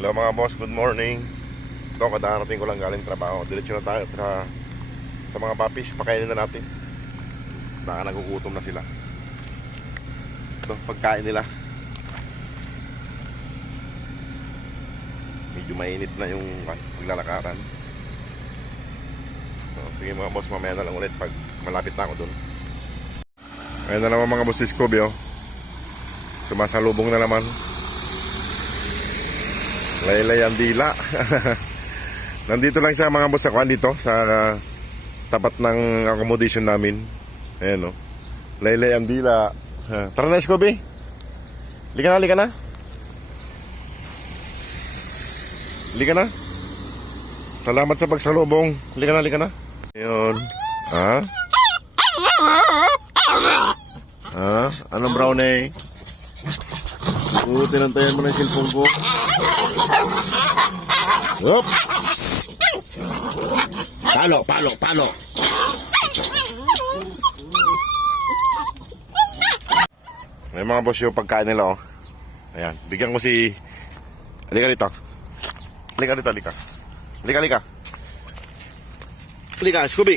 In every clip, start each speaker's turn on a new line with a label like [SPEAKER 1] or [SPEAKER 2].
[SPEAKER 1] Hello mga boss, good morning. Ito, kadarating ko lang galing trabaho. Diretso na tayo sa, sa mga papis, pakainin na natin. Baka nagugutom na sila. Ito, pagkain nila. Medyo mainit na yung ah, paglalakaran. So, sige mga boss, mamaya na lang ulit pag malapit na ako dun. Ayun na naman mga boss Discovery, oh. Sumasalubong na naman. Laylay ang dila. Nandito lang siya mga boss kwan dito sa uh, tapat ng accommodation namin. Ayan o. Laylay ang dila. Tara na, Scooby. Lika na, lika na. Lika na. Salamat sa pagsalubong. Lika na, lika na. Ayun. Ha? Ha? Anong brownie? Oo, tinantayan mo na yung cellphone ko. Yup! Palo, palo, palo! May mga boss yung pagkain nila, oh. Ayan, bigyan ko si... Halika dito. Halika dito, halika. Halika, halika. Halika, Scooby!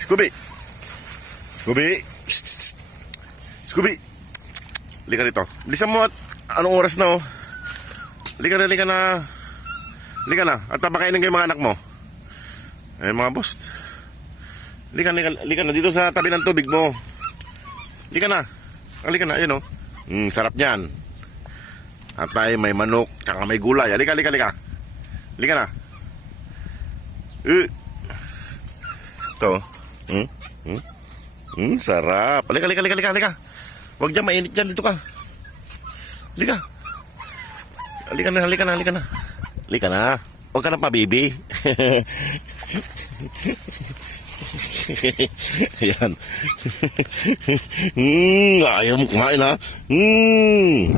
[SPEAKER 1] Scooby! Scooby! Scooby! Halika dito. Bilisan mo at anong oras na, oh. Halika na, halika na. Halika na. At papakainin ko yung mga anak mo. Ayun mga boss. Halika, halika, halika na. Dito sa tabi ng tubig mo. Halika na. Halika na. Ayun o. Mm, sarap niyan. At tayo may manok. Tsaka may gulay. Halika, halika, halika. Halika na. Eh. Ito. Hmm? Hmm? Hmm, sarap. Halika, halika, halika, halika, halika. Huwag dyan, mainit dyan. Dito ka. Halika. Halika na, halika na, halika na. Halika na. Huwag ka na pa, baby. Ayan. hmm, ayaw mo kumain, ha? Hmm,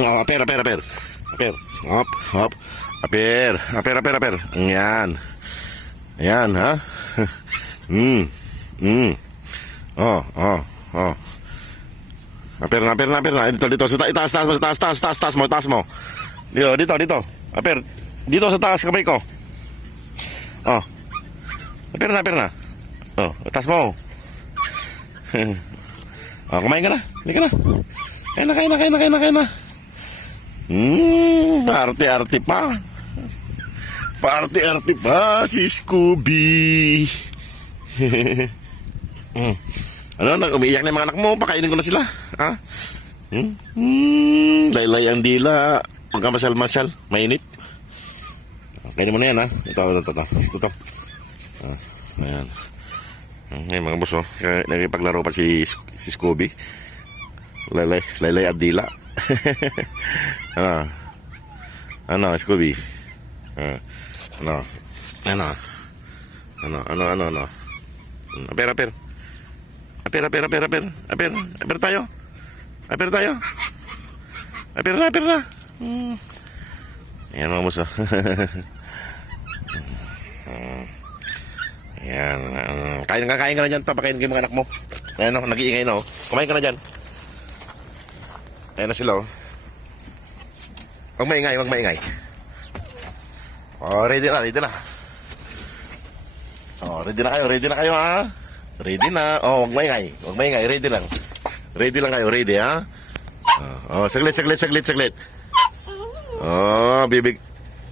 [SPEAKER 1] ah, aper, aper, aper. Aper. Hop, hop. Aper, aper, aper, aper. Ayan. Ayan, ha? Hmm. Hmm. Oh, oh, oh. Aper na, aper na, aper. Dito, dito. Sa taas mo, taas, taas, taas, taas mo, taas mo. Dito, dito, dito. Aper. Dito sa taas, kamay ko. Oh. Aper na, aper na. Oh, taas mo. oh, kumain ka na. Hindi ka na. Kain na, kain na, kain na, kain na, kain na. Hmm, arte-arte pa. Parte-arte pa si Scooby. hmm. Ano, nag umiiyak na yung mga anak mo, pakainin ko na sila. Ha? Hmm? Hmm, laylay ang dila. Huwag ka masyal-masyal. Mainit. Kainin mo na yan, ha? Ito, ito, ito. Ito, ito. Ah, ayan. Ngayon, mga boss, oh. Kaya Nagpaglaro pa si, si Scooby. Laylay, laylay at dila. ano? Ano, Scooby? Ah, ano? Ano? Ano, ano, ano, ano? Hmm, Aper, aper. Aper, aper, aper, aper. Aper, aper tayo. Aper tayo. Aper na, aper na. Hmm. Ayan mga boss. oh. Ayan. um, kain ka, kain ka na dyan. Papakain ko yung mga anak mo. Ayan o, nag-iingay na o. Kumain ka na dyan. Ayan na sila o. Huwag maingay, huwag maingay. Oh, ready na, ready na. Oh, ready na kayo, ready na kayo ha. Ready na. Oh, wag maingay. Wag maingay. Ready lang. Ready lang kayo. Ready, ha? Oh, oh saglit, saglit, saglit, saglit. Oh, bibig...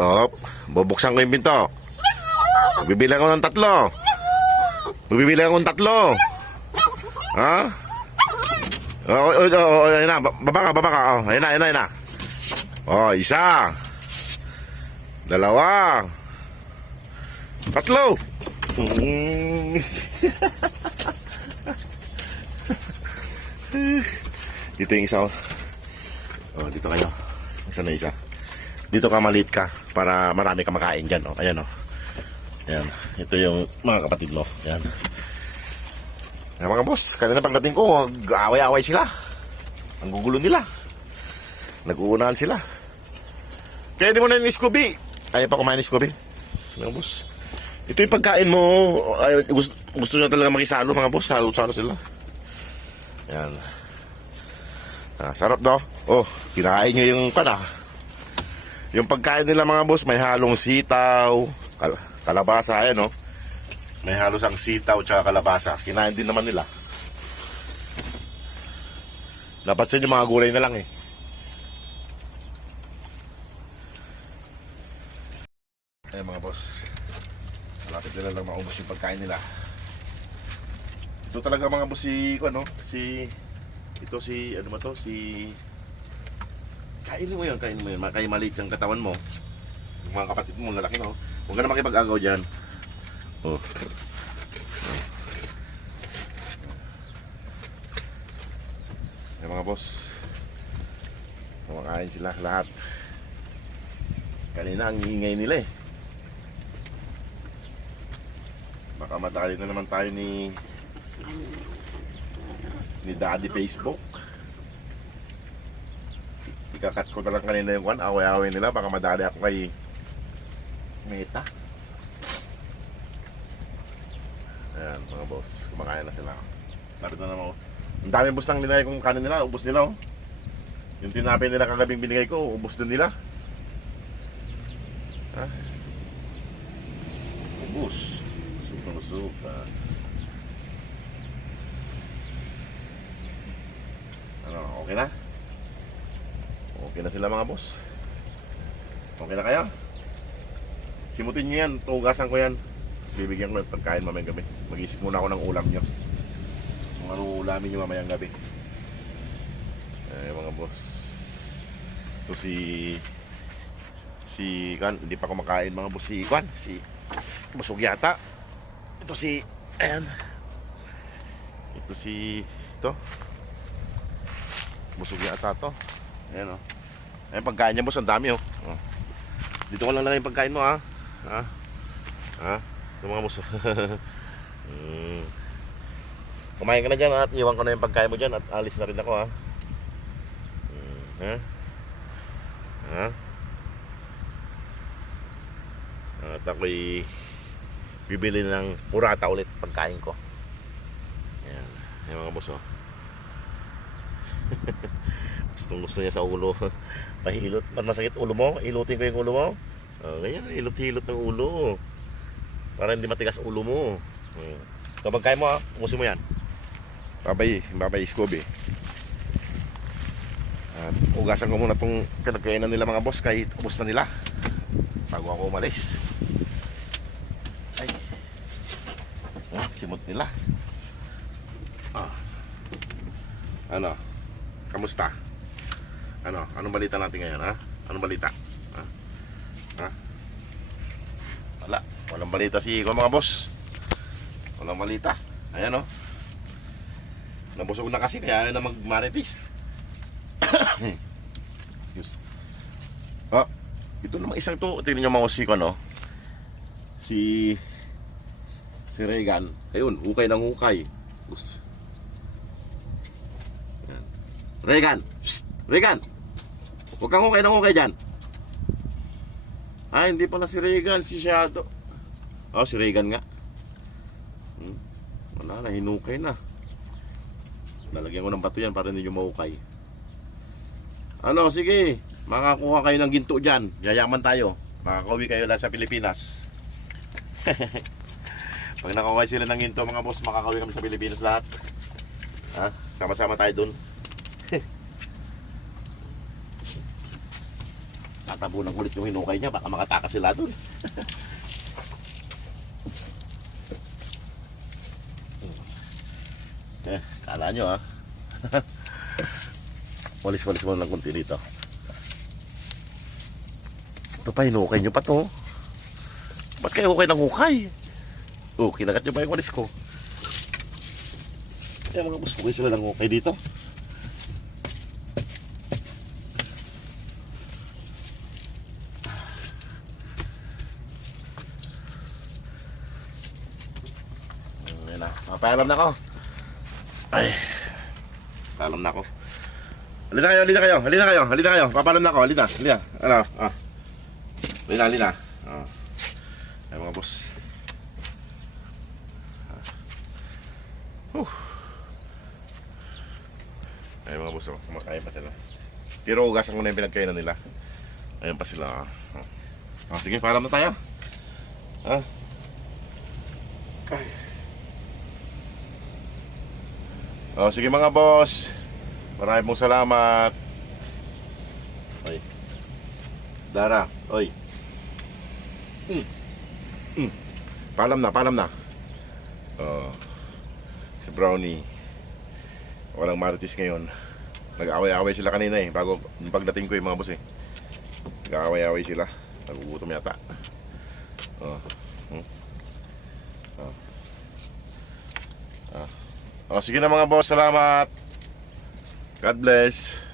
[SPEAKER 1] Oh, bubuksan ko yung pinto. Bibilang ko ng tatlo. Bibilang ko ng tatlo. Ha? Oh, oh, oh, oh, ayun na. Baba ka, baba ka. Oh, ayun na, ayun na, ayun na. Oh, isa. Dalawa. Tatlo. Mm. Dito yung isa. oh. Oh, dito kayo. Isa na isa. Dito ka maliit ka para marami ka makain dyan. Oh. Ayan oh. Ayan. Ito yung mga kapatid mo. Ayan. Ayan mga boss, kanina pagdating ko, away-away sila. Ang gugulo nila. Nag-uunahan sila. Di mo na yung Scooby. Ayaw pa kumain ni Scooby. Mga boss. Ito yung pagkain mo. Ay, gusto, gusto nyo talaga makisalo mga boss. Halo-salo sila. Yan. Ah, sarap daw. Oh, kinain nyo yung pana. Yung pagkain nila mga boss, may halong sitaw, kal- kalabasa, ayan no? May halos ang sitaw tsaka kalabasa. Kinain din naman nila. Napansin yung mga gulay na lang eh. Ayan mga boss. Malapit nila lang maubos yung pagkain nila. Ito talaga mga boss si, ano, si, ito si, ano ba to, si, kainin mo yan, kainin mo yan. Kaya maliit ang katawan mo. Yung mga kapatid mo, lalaki no. Huwag ka na makipag-agaw dyan. Oh. Ayan mga boss. Kumakain sila lahat. Kanina ang ingay nila eh. Baka madali na naman tayo ni ni Daddy Facebook. Ikakat ko na lang kanina yung kwan, away-away nila, baka madali ako kay Meta. Ayan, mga boss, kumakain na sila. Lapit na naman. oh. Ang daming bus nang nilagay kong kanin nila, ubos nila oh. Yung tinapay nila kagabing binigay ko, ubos din nila. Ha? Ubos. Busog na busog. ah. Ano, okay na? Okay na sila mga boss. Okay na kaya? Simutin nyo yan, tugasan ko yan. Bibigyan ko ng pagkain mamayang gabi. Mag-isip muna ako ng ulam nyo. Kung ano ulamin nyo mamayang gabi. Eh mga boss. Ito si... Si Kan, hindi pa kumakain mga boss si Kan. Si Busog yata. Ito si... Ayan. Ito si... Ito. Busog yata to. Ayan o. Oh. Ayan pagkain niya boss, ang dami oh. oh. Dito ko lang lang yung pagkain mo ha. Ha? Ha? Ito mga boss. mm. Kumain ka na dyan at iwan ko na yung pagkain mo dyan at alis na rin ako ha. Mm. Ha? Ha? At ako'y bibili ng burata ulit pagkain ko. Ayan. Ayan mga boss oh. Gustong gusto niya sa ulo. Pahilot. Pag masakit ulo mo, ilutin ko yung ulo mo. Oh, ganyan, hilot-hilot ng ulo. Para hindi matigas ulo mo. Hmm. Kapag kaya mo ha, umusin mo yan. Babay, babay Scooby. At ugasan ko muna itong pinagkainan nila mga boss kahit ubos na nila. Bago ako umalis. Ay. Ah, simot nila. Ah. Ano? Kamusta? Ano? Anong balita natin ngayon, ha? Anong balita? Ha? Ha? Wala. Walang balita si ko mga boss. Walang balita. Ayan, oh. Nabusog na kasi kaya ayaw na magmaritis. Excuse. Ah, ito naman isang to. Tingnan nyo mga boss, si ko, no? Si... Si Regan. Ayun, ukay ng ukay. Gusto. Regan! Psst! Regan! Huwag kang ukay ng ukay dyan. Ah, hindi pala si Regan, si Shadow. Oh, si Regan nga. Hmm. Wala na, hinukay na. Lalagyan ko ng bato yan para hindi nyo maukay. Ano, sige. Makakuha kayo ng ginto dyan. Yayaman tayo. Makakauwi kayo lahat sa Pilipinas. Pag nakakuha sila ng ginto mga boss, makakauwi kami sa Pilipinas lahat. Ha? Sama-sama tayo dun. Tatabunan ulit yung hinukay niya, baka makatakas sila dun. eh, kala nyo ha. Walis-walis mo lang kunti dito. Ito pa, hinukay nyo pa to. Ba't kayo hukay ng hukay? Oh, kinagat nyo pa yung walis ko. Kaya mga boss, hukay sila ng hukay dito. Ayan na. Ah, ako. Ay. Paalam na ako. Halina kayo, halina kayo, halina kayo, halina kayo. Papalam na ako, halina, halina. Ano, ah. Halina, halina. Ah. Ay mga boss. Ah. Huh. Ay mga boss, oh, kumakain pa sila. Pero ugasan ko na yung pinagkainan nila. Ayun pa sila. Ah, sige, paalam na tayo. Ah. Ay. Oh, sige mga boss. Maraming pong salamat. Oy. Dara, oy. Mm. Mm. Paalam na, paalam na. Oh. Si Brownie. Walang marites ngayon. Nag-away-away sila kanina eh. Bago pagdating ko yung mga boss eh. Nag-away-away sila. Nagugutom yata. Oh. Hmm. Oh. Oh, sige na mga boss. Salamat. God bless.